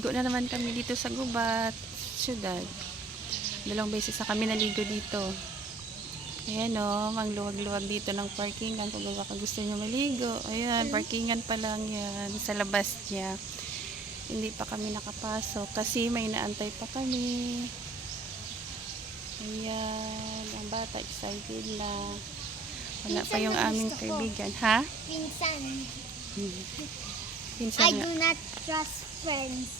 Naligo na naman kami dito sa Gubat, syudad. 2 beses na kami naligo dito. Ayan o, ang luwag-luwag dito ng parkingan. Kung baka gusto nyo maligo. Ayan, parkingan pa lang yan. Sa labas niya. Hindi pa kami nakapasok kasi may naantay pa kami. Ayan, ang bata excited na. Wala pa yung aming kaibigan. Ha? Pinsan. Pinsan I na. do not trust friends.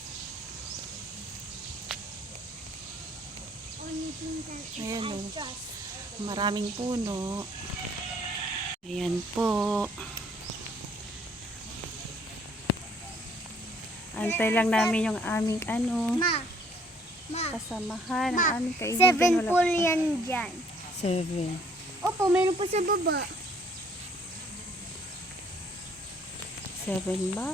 Only pinsan Ayan I o. trust. Maraming puno. Ayan po. Antay lang namin yung aming Ma. kasamahan. Ang aming kaibigan. 7 Wala pool pa. yan dyan. 7. Opo, mayroon pa sa baba. 7 ba?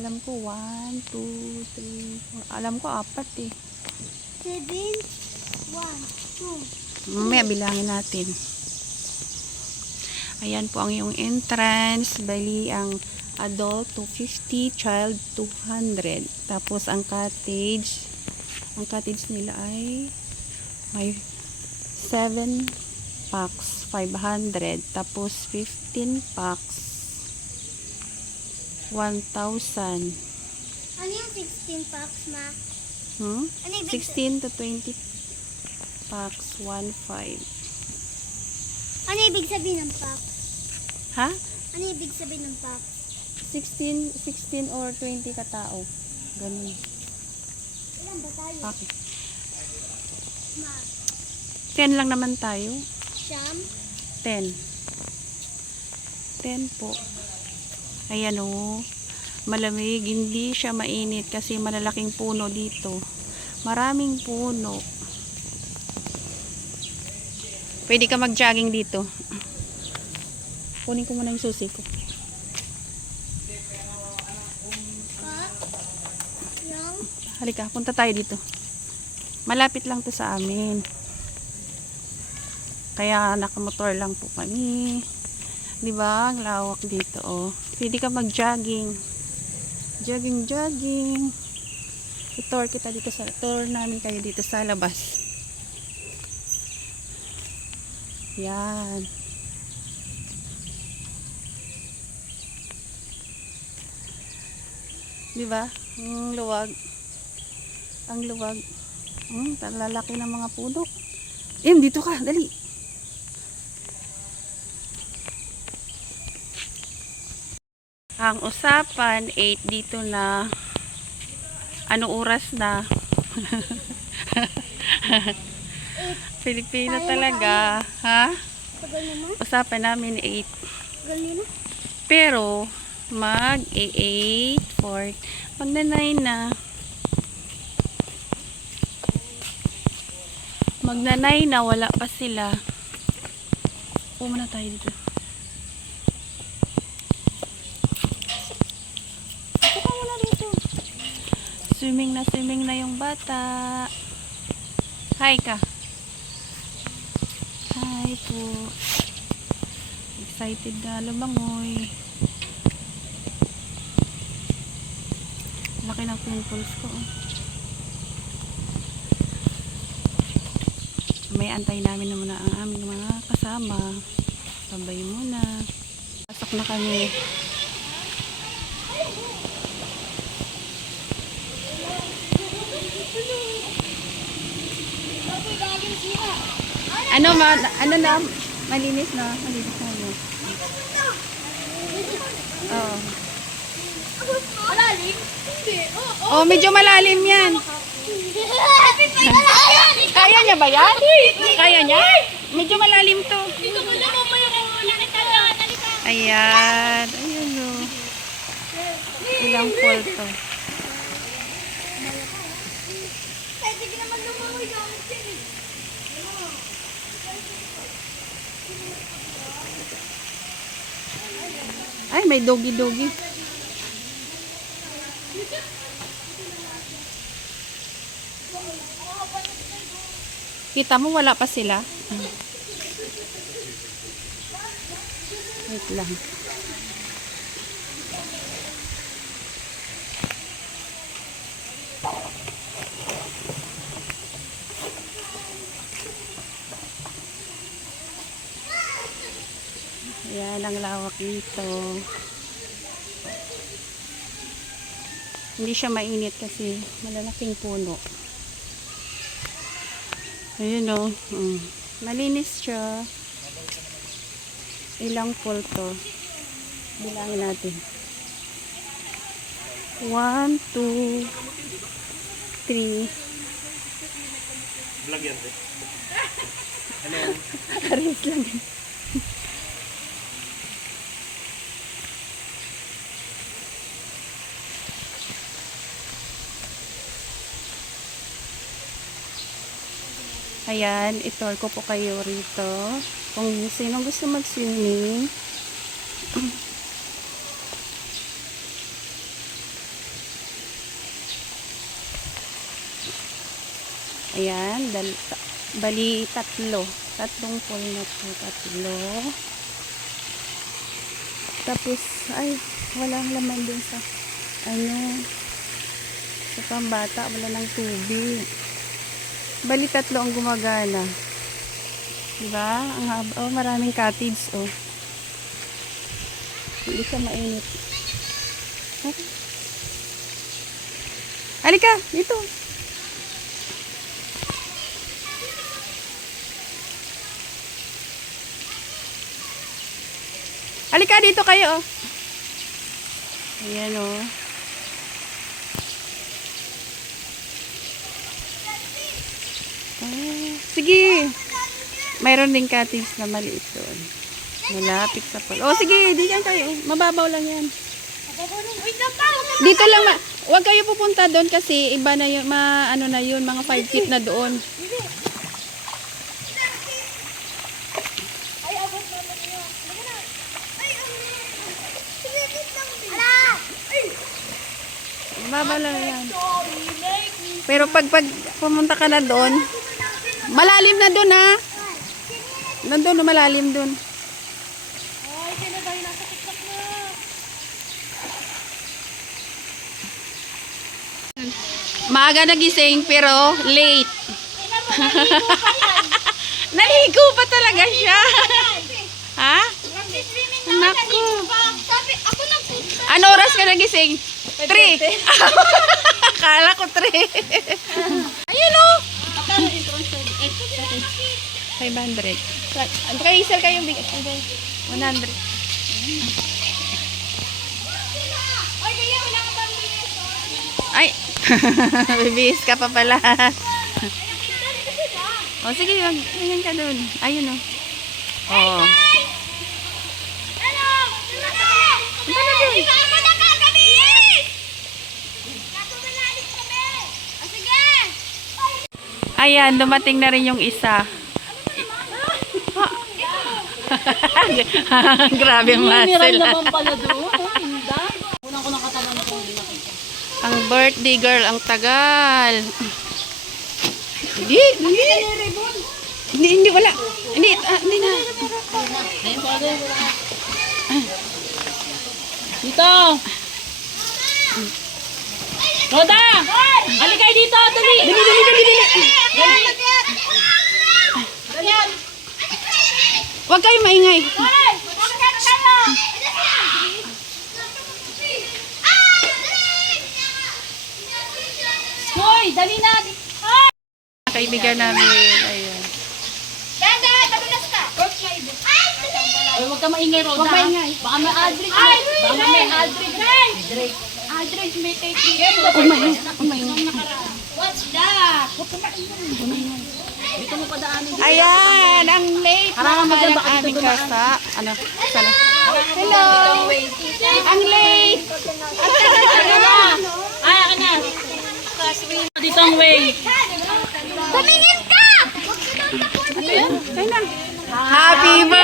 Alam ko 1, 2, 3, 4. Alam ko 4 eh. 7, 1, 2. Mamaya bilangin natin. Ayan po ang yung entrance. Bali ang adult 250, child 200. Tapos ang cottage nila ay may 7 packs 500. Tapos 15 packs 1,000. Ano yung 16 packs, ma? Ano yung 16 to 20 packs 1,500. Ano ibig sabihin ng packs? Ha? Ano ibig sabihin ng packs? 16 or 20 katao. Ganun. Ilan ba tayo? Okay. Ma, 10 lang naman tayo. siyam? 10. 10 po. Ayan o. Malamig. Hindi siya mainit kasi malalaking puno dito. Maraming puno. Pwede ka mag-jogging dito. Kunin ko muna yung susi ko. Pa? Yung? Halika, punta tayo dito. Malapit lang to sa amin. Kaya nakamotor lang po kami. 'Di ba? Ang lawak dito, oh. Pwede ka mag-jogging. Jogging. I-tour kita dito sa tour namin kayo dito sa labas. Yan. Di ba? Ang luwag. Ang luwag. Talalaki ng mga puno. Dito ka, dali. Ang usapan 8 dito na. Ano oras na? Pilipino talaga, ha? Tagal naman? Usapan namin 8. Tagal nyo na? Pero mag-8 4 magna-9 na. Magna-9 na, wala pa sila. Muna tayo dito. Ito ka muna dito. Swimming na yung bata. Hi ka. Hi po. Excited na lumangoy. Laki ng pimples ko. May antay namin na muna ang aming mga kasama. Sabay muna. Pasok na kami. Ano na? Malinis na. Malinis na yun. Oo. Malalim? Hindi. Oh, medyo malalim yan. Kaya niya ba yan? Kaya niya? Medyo malalim to. Ayan. Ayan o. Ilang fall to. Sige naman lumangoy gamit yan eh. Ay, may doggy-doggy. Kita mo, wala pa sila. Wait lang. Ayan ang lawak dito. Hindi siya mainit kasi malalaking puno. Ayun o. Malinis siya. Ilang pool to? Bilangin natin. 1, 2, 3. Vlog yan, te. Aris lang. Ayan, itour ko po kayo rito. Kung sino gusto mag-swimming. Ayan, bali tatlong pool na po, tatlo. Tapos, ay, walang laman dun sa, sa pambata, wala ng tubig. Bali tatlo ang gumagana. Diba? Ang haba, maraming cottage, Hindi siya mainit. Okay. Halika, dito. Halika dito kayo, Ayan, sige. Mayroon ding cottage na maliit doon. Malapit sa pool. Sige, di dyan kayo. Mababaw lang yan. Dito lang, huwag kayo pupunta doon kasi iba na yun, ano na yun, mga 5 feet na doon. Mababaw lang yan. Pero pag pumunta ka na doon, malalim na doon, ha? Nandun, malalim doon. Ay, sino ba yung nasa tiktok na? Maaga nagising pero late. Naligo pa talaga siya. Ha? Naku. Sabi, ako nagpunta. Ano oras ka nagising? 3. Akala ko 3. Ayun o. 500. Kaya isal kayong bigay. 100. Oy, Daya, wala ka bang bilis? Ay. Bibis ka pa pala. Sige, ganyan ka doon. Ayun o. Ano? Hindi ka ako nakakabihis! Nakabalalit kami! Sige! Ayan, dumating na rin yung isa. Grabe ang muscle. Ang birthday girl, ang tagal. Hindi, wala. Hindi na. Dito! Roda! Alikay dito! Dali! Huwag kayo maingay. Hoy! Dali na! Kaibigan namin. Ayan. Hoy, huwag ka maingay, Roda. Huwag maingay. Baka may Aldrich. Baka may Aldrich. Aldrich may take care. What's that? Dito mo padaanin. Ayan, ang late Harangan mo naman dyan, ang baka dito aming dumaan. kasa. Ano? Sana? Hello! Ang late! Ay, akin na. Dito ang way. Tumingin ka! Ano yan? Kayo na. Happy birthday!